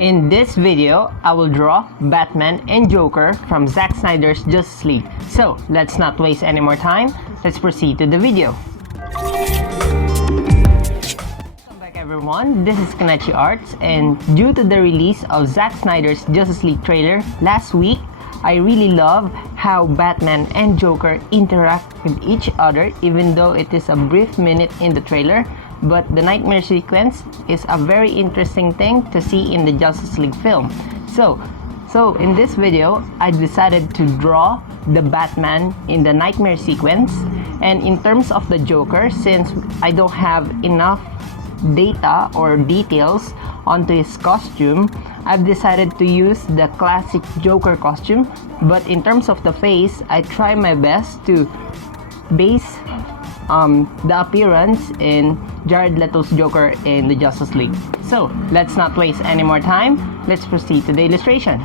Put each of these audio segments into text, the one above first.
In this video, I will draw Batman and Joker from Zack Snyder's Justice League. So, let's not waste any more time. Let's proceed to the video. Welcome back everyone, this is Kanachi Arts, and due to the release of Zack Snyder's Justice League trailer last week, I really love how Batman and Joker interact with each other even though it is a brief minute in the trailer. But the nightmare sequence is a very interesting thing to see in the Justice League film. So in this video, I decided to draw the Batman in the nightmare sequence. And in terms of the Joker, since I don't have enough data or details onto his costume, I've decided to use the classic Joker costume. But in terms of the face, I try my best to base the appearance in Jared Leto's Joker in the Justice League. So let's not waste any more time. Let's proceed to the illustration.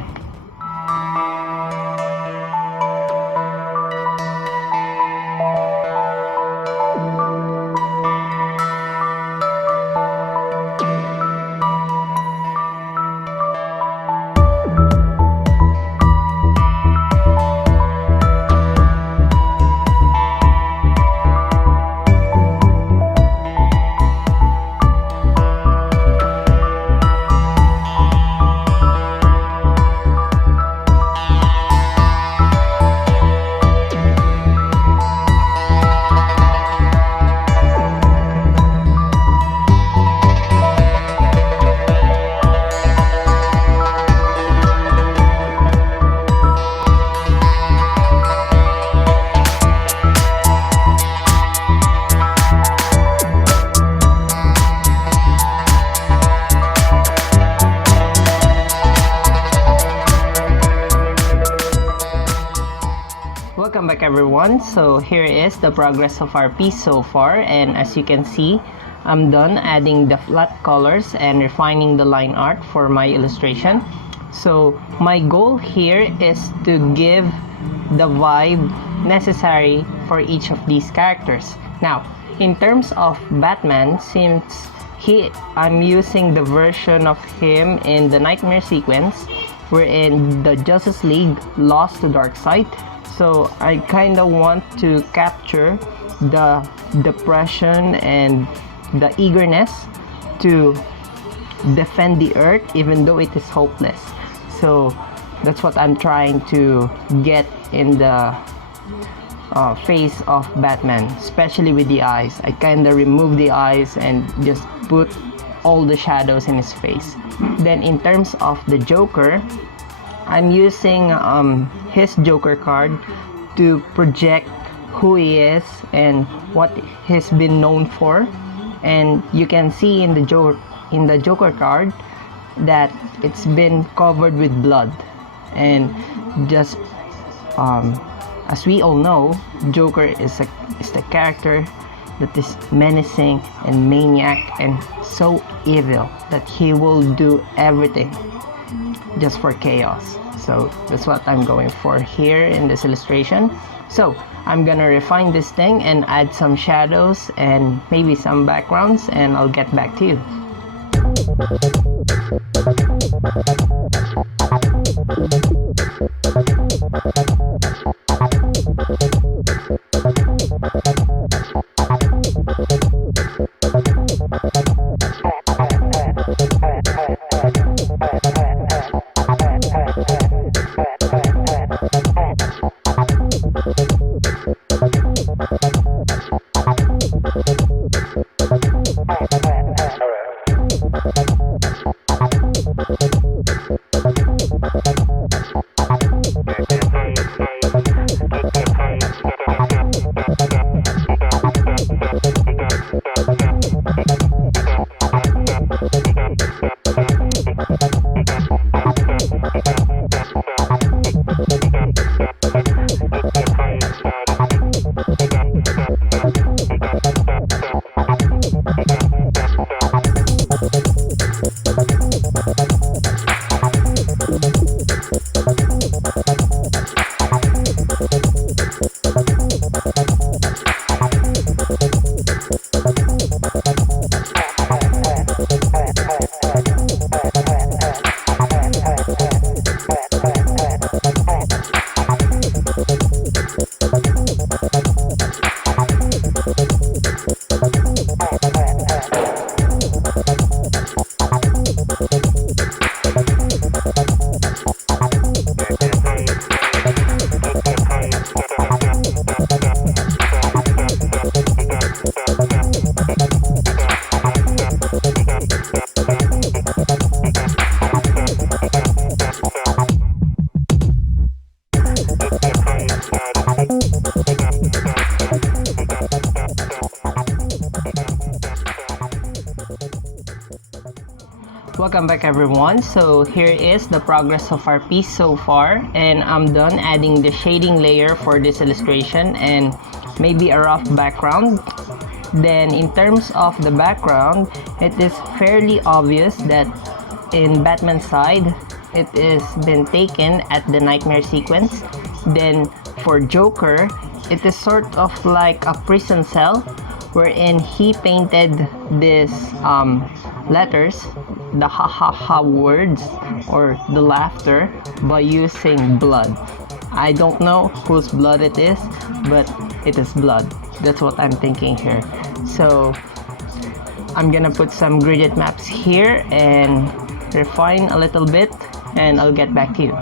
Welcome back everyone. So here is the progress of our piece so far, and as you can see, I'm done adding the flat colors and refining the line art for my illustration. So my goal here is to give the vibe necessary for each of these characters. Now, in terms of Batman, since I'm using the version of him in the nightmare sequence wherein the Justice League lost to Darkseid. So I kind of want to capture the depression and the eagerness to defend the Earth even though it is hopeless. So that's what I'm trying to get in the face of Batman, especially with the eyes. I kind of remove the eyes and just put all the shadows in his face. Then in terms of the Joker, I'm using his Joker card to project who he is and what he's been known for. And you can see in the Joker card that it's been covered with blood. And just as we all know, Joker is the character that is menacing and maniac and so evil that he will do everything just for chaos. So that's what I'm going for here in this illustration. So I'm gonna refine this thing and add some shadows and maybe some backgrounds, and I'll get back to you. Welcome back everyone. So here is the progress of our piece so far, and I'm done adding the shading layer for this illustration and maybe a rough background. Then in terms of the background, it is fairly obvious that in Batman's side, it is been taken at the nightmare sequence. Then for Joker, it is sort of like a prison cell wherein he painted this letters, the ha ha ha words or the laughter, by using blood. I don't know whose blood it is, but it is blood. That's what I'm thinking here. So I'm gonna put some gradient maps here and refine a little bit, and I'll get back to you.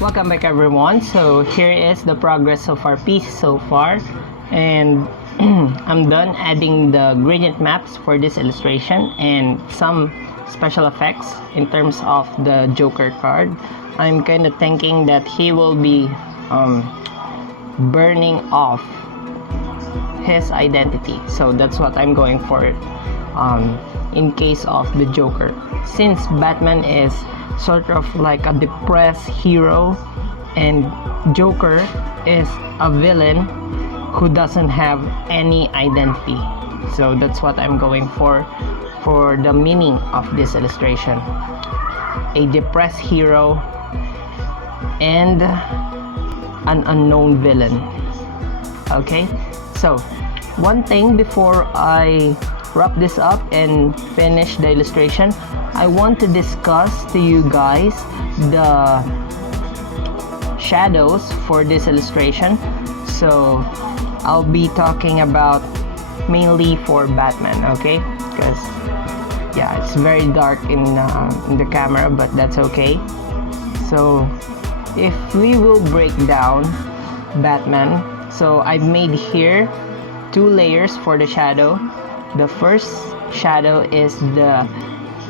Welcome back everyone. So here is the progress of our piece so far, and I'm done adding the gradient maps for this illustration and some special effects in terms of the Joker card. I'm kind of thinking that he will be burning off his identity, so that's what I'm going for in case of the Joker, since Batman is sort of like a depressed hero and Joker is a villain who doesn't have any identity. So that's what I'm going for the meaning of this illustration: a depressed hero and an unknown villain. Okay, so one thing before I wrap this up and finish the illustration, I want to discuss to you guys the shadows for this illustration. So I'll be talking about mainly for Batman, okay? Because yeah, it's very dark in the camera, but that's okay. So if we will break down Batman, so I've made here two layers for the shadow. The first shadow is the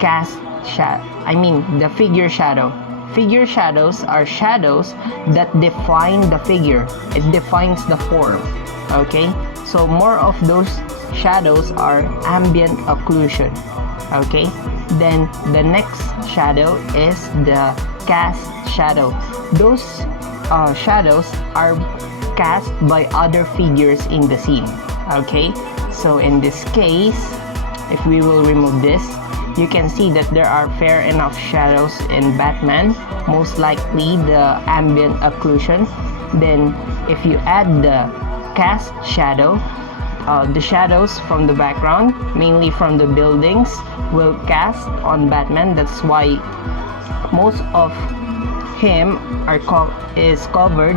the figure shadow. Figure shadows are shadows that define the figure. It defines the form. Okay, so more of those shadows are ambient occlusion. Okay, then the next shadow is the cast shadow. Those shadows are cast by other figures in the scene. Okay, so in this case, if we will remove this, you can see that there are fair enough shadows in Batman, most likely the ambient occlusion. Then if you add the cast shadow, the shadows from the background, mainly from the buildings, will cast on Batman. That's why most of him is covered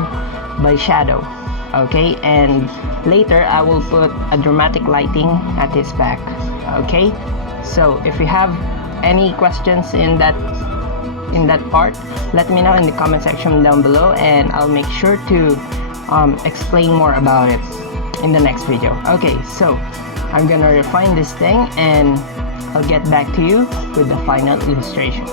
by shadow. Okay, and later I will put a dramatic lighting at his back. Okay, so if you have any questions in that part, let me know in the comment section down below, and I'll make sure to explain more about it in the next video. Okay, so I'm gonna refine this thing and I'll get back to you with the final illustration.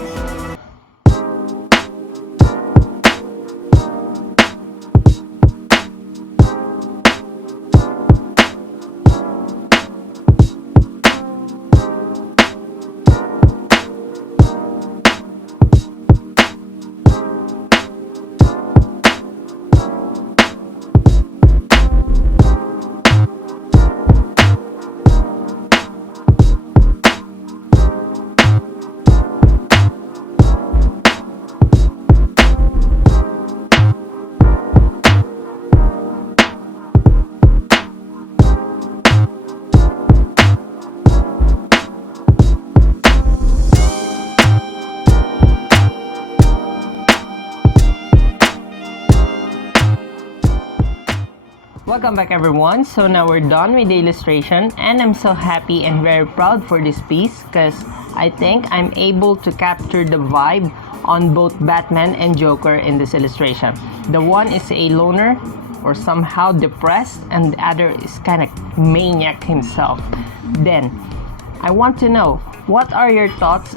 Welcome back everyone. So now we're done with the illustration and I'm so happy and very proud for this piece because I think I'm able to capture the vibe on both Batman and Joker in this illustration. The one is a loner or somehow depressed and the other is kind of maniac himself. Then I want to know, what are your thoughts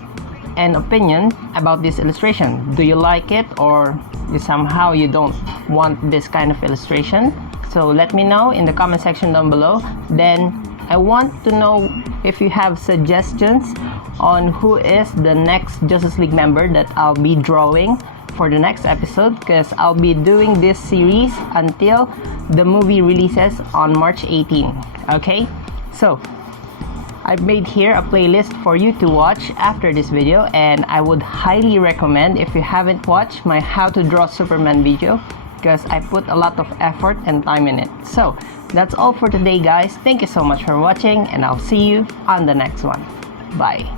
and opinion about this illustration? Do you like it or somehow you don't want this kind of illustration? So let me know in the comment section down below. Then I want to know if you have suggestions on who is the next Justice League member that I'll be drawing for the next episode, because I'll be doing this series until the movie releases on March 18. Okay, so I've made here a playlist for you to watch after this video, and I would highly recommend if you haven't watched my How to Draw Superman video, because I put a lot of effort and time in it. So that's all for today guys. Thank you so much for watching and I'll see you on the next one. Bye.